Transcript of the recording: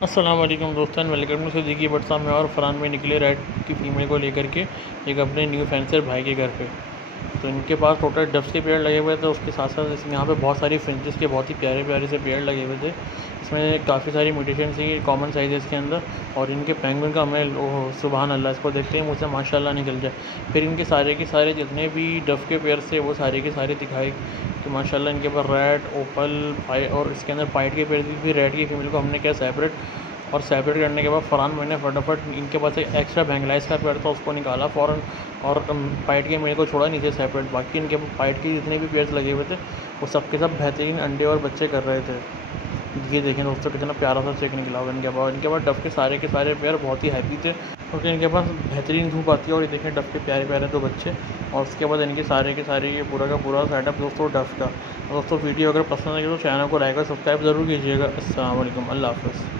अस्सलाम वालेकुम दोस्तों, वेलकम टू सिद्दीकी बट में और फरहान में निकले रेड की फ़ीमेल को लेकर के एक अपने न्यू फैंसर भाई के घर पे। तो इनके पास टोटल डब्स के पेड़ लगे हुए थे, उसके साथ साथ इसमें यहाँ पे बहुत सारी फ्रेंचेस के बहुत ही प्यारे प्यारे से पेड़ लगे हुए थे। इसमें काफ़ी सारी म्यूटेशन थी, कॉमन साइज़ के अंदर। और इनके पेंगुइन का हमें सुबहान अल्लाह, इसको देखते ही मुझसे माशाल्लाह निकल जाए। फिर इनके सारे के सारे जितने भी डव के पेड़ थे वो सारे के सारे दिखाए कि माशाल्लाह इनके पास रेड, ओपल, पाइट और इसके अंदर पाइट के पेड़ भी। रेड की फीमेल को हमने किया सेपरेट, और सेपरेट करने के बाद फ़रहान मैंने फटाफट इनके पास एक एक्स्ट्रा बैंगलाइज का पेड़ था उसको निकाला फ़ौरन, और पाइट के मेरे को छोड़ा नीचे सेपरेट। बाकी इनके पाइट के जितने भी पेयर्स लगे हुए थे वो सब के सब बेहतरीन अंडे और बच्चे कर रहे थे। ये देखें दोस्तों कितना प्यारा सा चेक निकला हुआ इनके पास डफ के सारे पेयर बहुत ही हैप्पी थे, क्योंकि इनके पास बेहतरीन धूप आती है। और ये देखें डफ के प्यारे प्यारे दो बच्चे, और उसके बाद इनके सारे के सारे ये पूरा का पूरा सेटअप दोस्तों डफ का। दोस्तों वीडियो अगर पसंद आई तो चैनल को लाइक और सब्सक्राइब ज़रूर कीजिएगा। अस्सलाम वालेकुम, अल्लाह हाफ़िज़।